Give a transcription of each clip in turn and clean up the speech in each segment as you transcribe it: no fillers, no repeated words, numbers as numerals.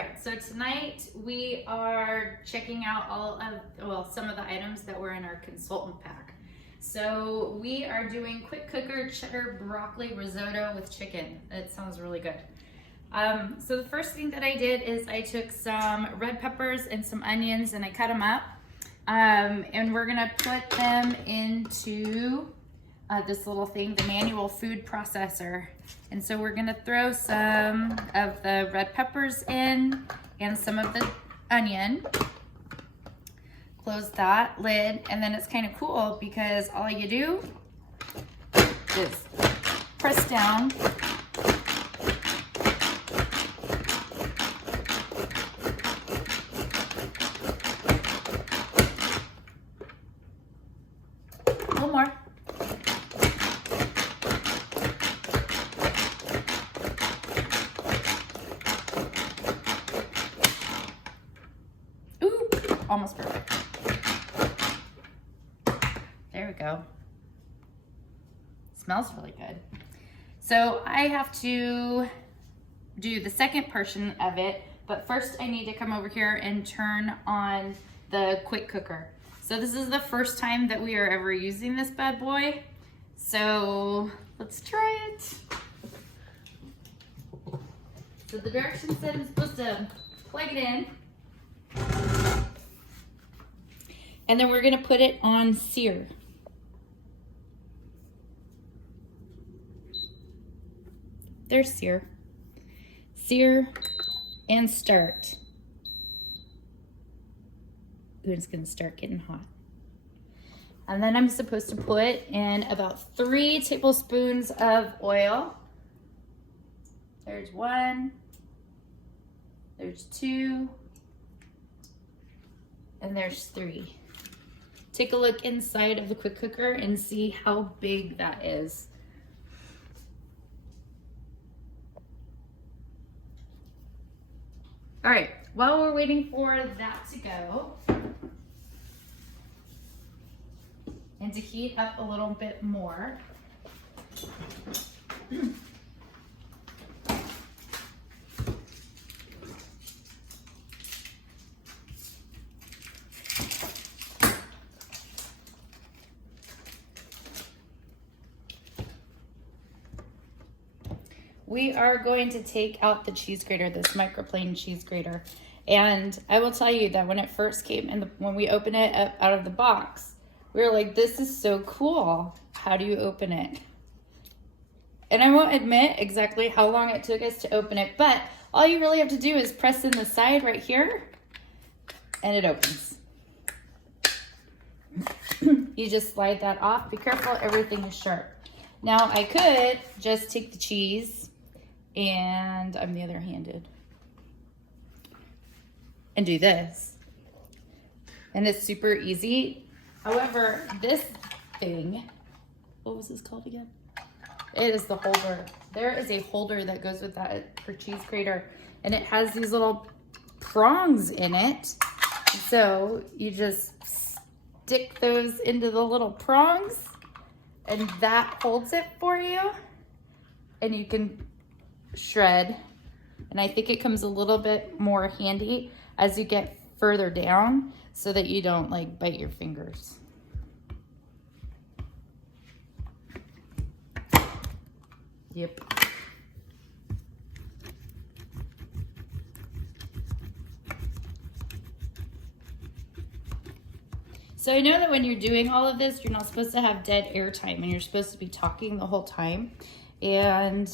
right, so tonight we are checking out some of the items that were in our consultant pack. So we are doing quick cooker cheddar broccoli risotto with chicken. It sounds really good. So the first thing that I did is I took some red peppers and some onions and I cut them up. And we're gonna put them into this little thing, the manual food processor. And so we're gonna throw some of the red peppers in and some of the onion. Close that lid, and then it's kind of cool because all you do is press down. A little more. Ooh, almost perfect. There we go. Smells really good. So I have to do the second portion of it, but first I need to come over here and turn on the quick cooker. So this is the first time that we are ever using this bad boy. So let's try it. So the directions said I'm supposed to plug it in. And then we're gonna put it on sear. There's sear. Sear and start. Ooh, it's gonna start getting hot. And then I'm supposed to put in about 3 tablespoons of oil. There's 1, there's 2, and there's 3. Take a look inside of the quick cooker and see how big that is. All right, while we're waiting for that to go and to heat up a little bit more, we are going to take out the cheese grater, this microplane cheese grater. And I will tell you that when it first came and when we opened it up out of the box, we were like, this is so cool. How do you open it? And I won't admit exactly how long it took us to open it, but all you really have to do is press in the side right here and it opens. You just slide that off. Be careful, everything is sharp. Now I could just take the cheese, and I'm the other handed, and do this. And it's super easy. However, this thing, what was this called again? It is the holder. There is a holder that goes with that for cheese grater, and it has these little prongs in it. So you just stick those into the little prongs, and that holds it for you, and you can shred. And I think it comes a little bit more handy as you get further down so that you don't like bite your fingers. Yep. So I know that when you're doing all of this, you're not supposed to have dead air time and you're supposed to be talking the whole time. And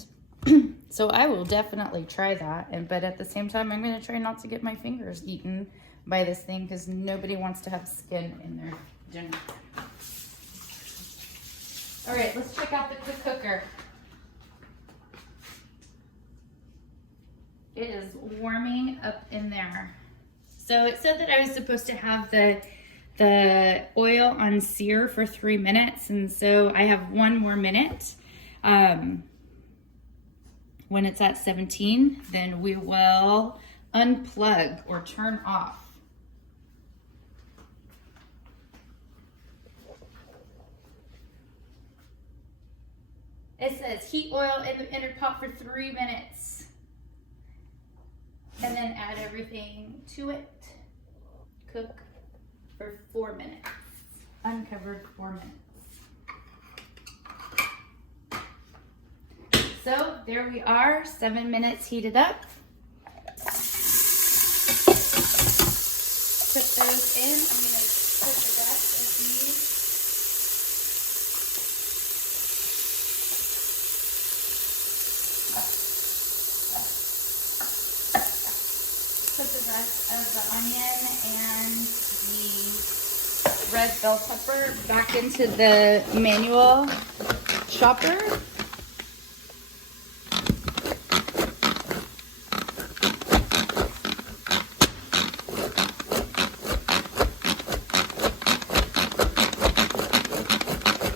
so I will definitely try that. But at the same time, I'm going to try not to get my fingers eaten by this thing because nobody wants to have skin in their dinner. All right, let's check out the quick cooker. It is warming up in there. So it said that I was supposed to have the oil on sear for 3 minutes, and so I have 1 more minute. When it's at 17, then we will unplug or turn off. It says heat oil in the inner pot for 3 minutes. And then add everything to it. Cook for 4 minutes. Uncovered 4 minutes. So there we are, 7 minutes heated up. Put those in. I'm going to put the rest of these. Put the rest of the onion and the red bell pepper back into the manual chopper.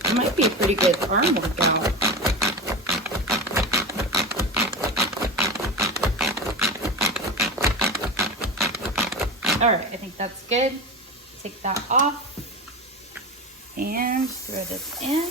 It might be a pretty good arm workout. All right, I think that's good. Take that off and throw this in.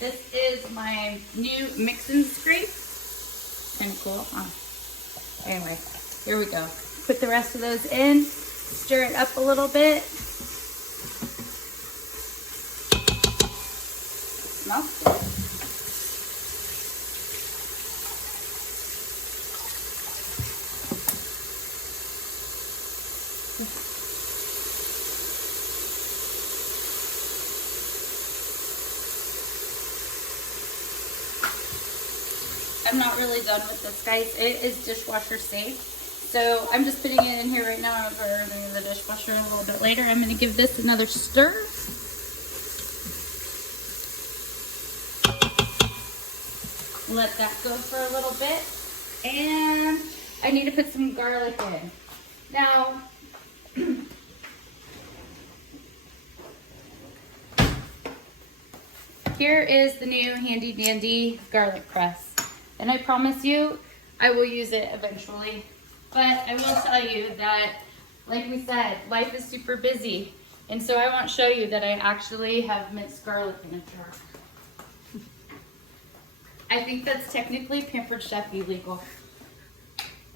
This is my new mix and scrape. Kind of cool, huh? Anyway, here we go. Put the rest of those in, stir it up a little bit. Smells good. I'm not really done with this, guys. It is dishwasher safe. So I'm just putting it in here right now for the dishwasher a little bit later. I'm going to give this another stir. Let that go for a little bit. And I need to put some garlic in. Now, here is the new handy dandy garlic press. And I promise you, I will use it eventually. But I will tell you that, like we said, life is super busy. And so I want to show you that I actually have minced garlic in a jar. I think that's technically Pampered Chef illegal.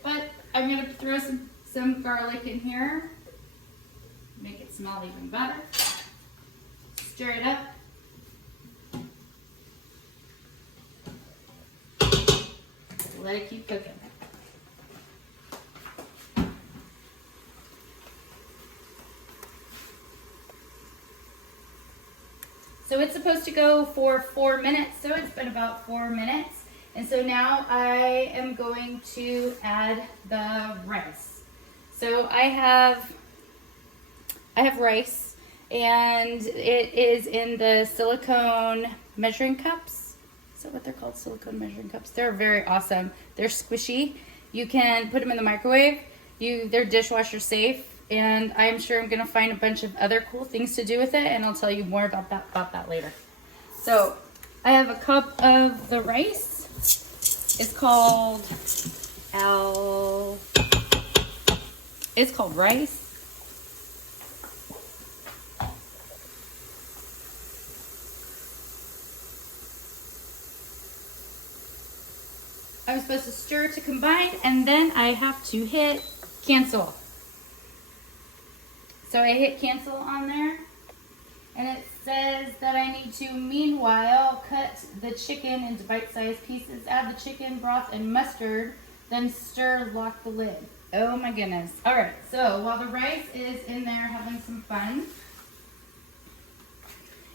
But I'm going to throw some garlic in here. Make it smell even better. Stir it up. Let it keep cooking. So it's supposed to go for 4 minutes, so it's been about 4 minutes. And so now I am going to add the rice. So I have rice, and it is in the silicone measuring cups. Is that what they're called? Silicone measuring cups. They're very awesome. They're squishy. You can put them in the microwave. They're dishwasher safe. And I'm sure I'm going to find a bunch of other cool things to do with it, and I'll tell you more about that later. So I have a cup of the rice. It's called rice. I'm supposed to stir to combine, and then I have to hit cancel. So I hit cancel on there, and it says that I need to, meanwhile, cut the chicken into bite-sized pieces, add the chicken broth and mustard, then stir, lock the lid. Oh my goodness. All right, so while the rice is in there having some fun,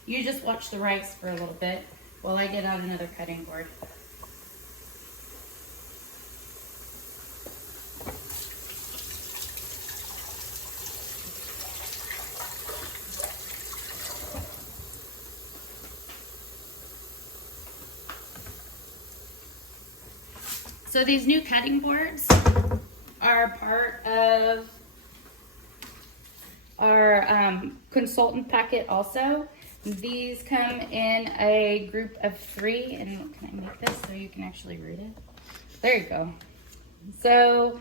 you just watch the rice for a little bit while I get out another cutting board. So these new cutting boards are part of our consultant packet also. These come in a group of 3, and can I make this so you can actually read it? There you go. So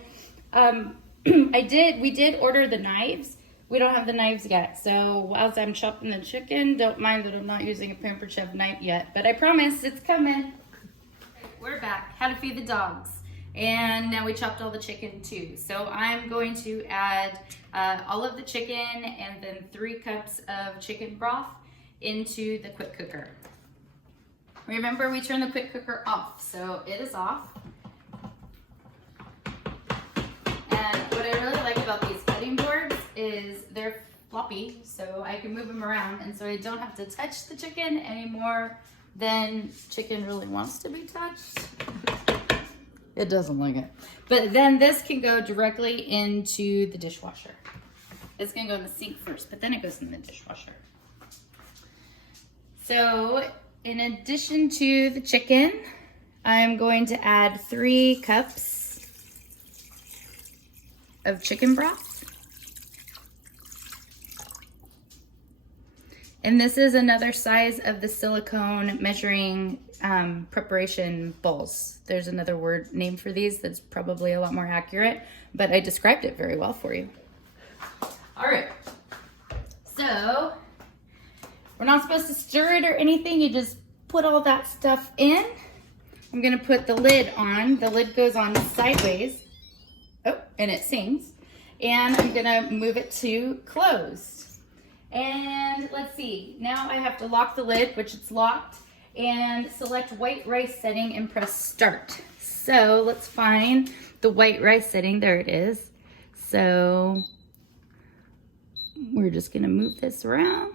we did order the knives. We don't have the knives yet. So whilst I'm chopping the chicken, don't mind that I'm not using a Pampered Chef knife yet, but I promise it's coming. We're back. How to feed the dogs. And now we chopped all the chicken too. So I'm going to add all of the chicken and then 3 cups of chicken broth into the quick cooker. Remember, we turned the quick cooker off, so it is off. And what I really like about these cutting boards is they're floppy, so I can move them around, and so I don't have to touch the chicken any more than chicken really wants to be touched. It doesn't like it. But then this can go directly into the dishwasher. It's gonna go in the sink first, but then it goes in the dishwasher. So in addition to the chicken, I'm going to add 3 cups of chicken broth. And this is another size of the silicone measuring preparation bowls. There's another name for these that's probably a lot more accurate, but I described it very well for you. All right, so we're not supposed to stir it or anything. You just put all that stuff in. I'm gonna put the lid on. The lid goes on sideways. Oh, and it sings. And I'm gonna move it to closed. And let's see, now I have to lock the lid, which it's locked, and select white rice setting and press start. So let's find the white rice setting. There it is. So we're just gonna move this around.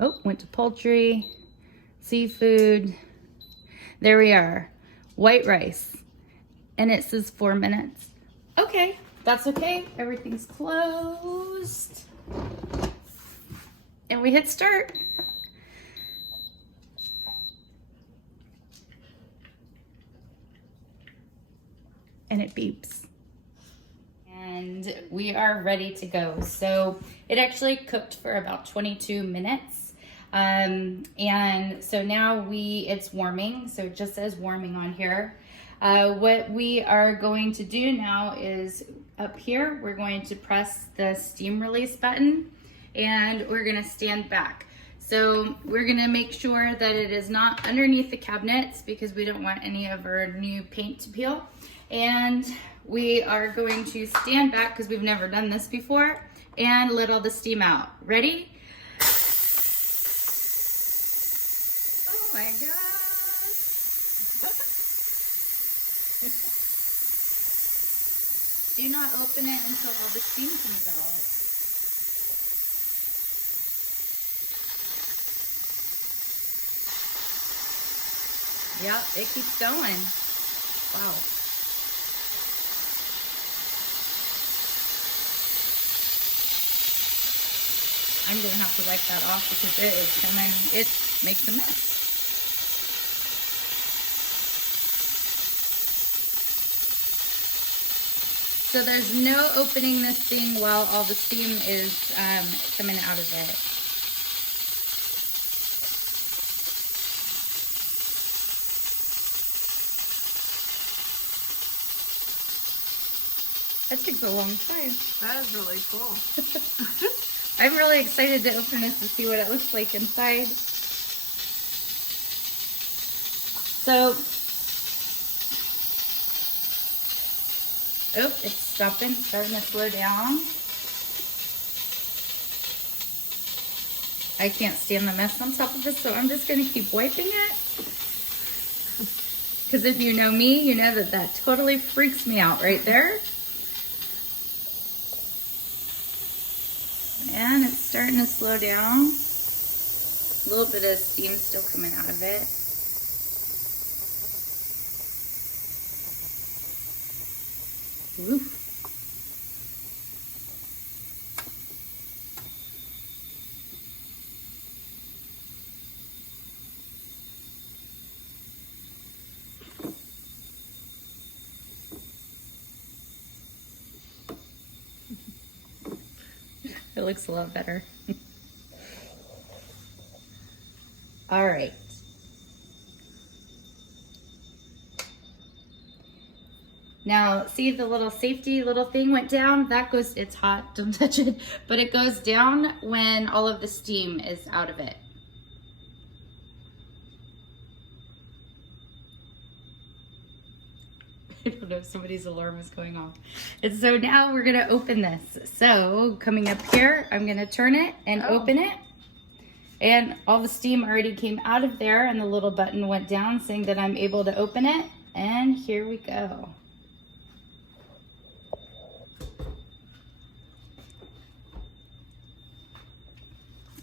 Oh, went to poultry, seafood. There we are, white rice. And it says 4 minutes. Okay, that's okay. Everything's closed. And we hit start. And it beeps. And we are ready to go. So it actually cooked for about 22 minutes. And so now it's warming. So it just says warming on here. What we are going to do now is up here, we're going to press the steam release button and we're gonna stand back. So we're gonna make sure that it is not underneath the cabinets because we don't want any of our new paint to peel. And we are going to stand back because we've never done this before and let all the steam out. Ready? Oh my God. Do not open it until all the steam comes out. Yep, it keeps going. Wow. I'm gonna have to wipe that off because it is coming, it makes a mess. So there's no opening this thing while all the steam is coming out of it. That takes a long time. That is really cool. I'm really excited to open this to see what it looks like inside. So, oh, it's starting to slow down. I can't stand the mess on top of it, so I'm just gonna keep wiping it. Because if you know me, you know that that totally freaks me out right there. And it's starting to slow down. A little bit of steam still coming out of it. Oof. It looks a lot better. All right. Now, see the little safety little thing went down? That goes, it's hot, don't touch it, but it goes down when all of the steam is out of it. I don't know if somebody's alarm is going off. And so now we're gonna open this. So coming up here, I'm gonna turn it and open it. And all the steam already came out of there and the little button went down saying that I'm able to open it. And here we go.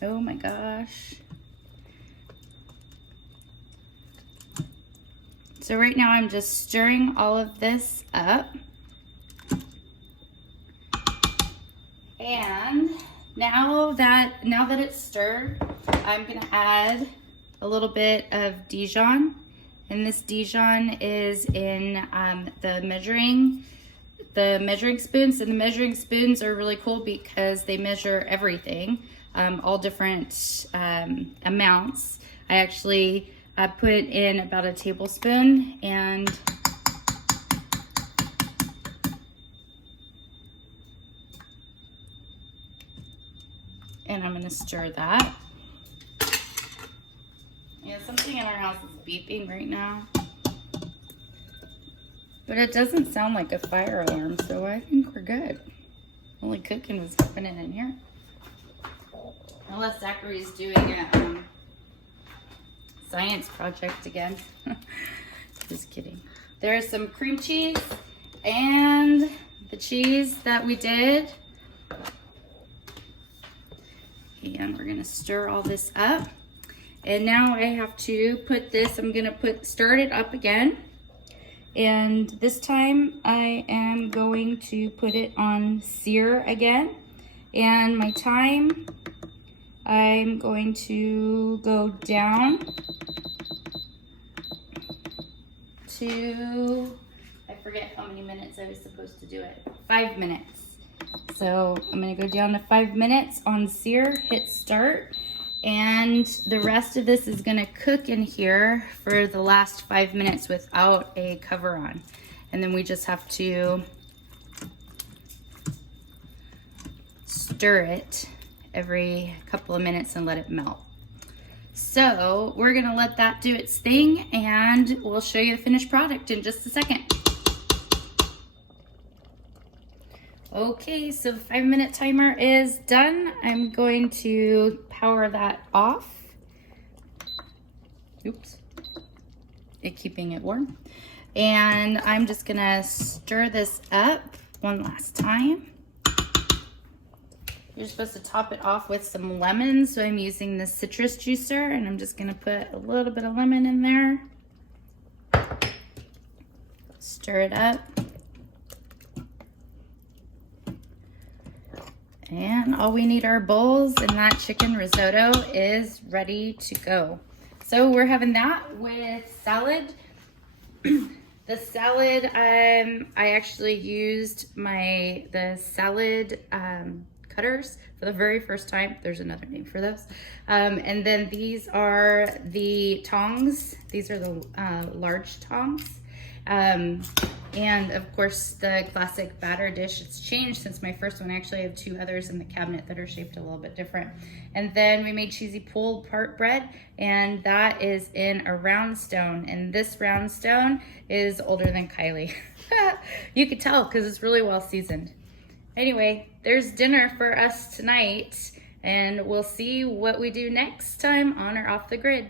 Oh my gosh. So right now I'm just stirring all of this up. And now that it's stirred, I'm gonna add a little bit of Dijon. And this Dijon is in the measuring spoons. And the measuring spoons are really cool because they measure everything, all different amounts. I actually put in about a tablespoon and I'm gonna stir that. Yeah, something in our house is beeping right now. But it doesn't sound like a fire alarm, so I think we're good. Only cooking was happening in here. Unless Zachary's doing a science project again. Just kidding. There's some cream cheese and the cheese that we did. And we're gonna stir all this up. And now I have to put this, I'm gonna stir it up again. And this time I am going to put it on sear again. And my time, I'm going to go down to, I forget how many minutes I was supposed to do it, 5 minutes. So I'm gonna go down to 5 minutes on sear, hit start, and the rest of this is gonna cook in here for the last 5 minutes without a cover on. And then we just have to stir it every couple of minutes and let it melt. So we're gonna let that do its thing and we'll show you the finished product in just a second. Okay, so the 5 minute timer is done. I'm going to power that off. Oops, keeping it warm. And I'm just gonna stir this up one last time. You're supposed to top it off with some lemon, so I'm using the citrus juicer and I'm just gonna put a little bit of lemon in there. Stir it up. And all we need are bowls, and that chicken risotto is ready to go. So we're having that with salad. The salad, I actually used the salad cutters for the very first time. There's another name for those. And then these are the tongs. These are the large tongs. And of course the classic batter dish, it's changed since my first one. I actually have two others in the cabinet that are shaped a little bit different. And then we made cheesy pulled part bread, and that is in a round stone. And this round stone is older than Kylie. You could tell because it's really well seasoned. Anyway, there's dinner for us tonight, and we'll see what we do next time on or off the grid.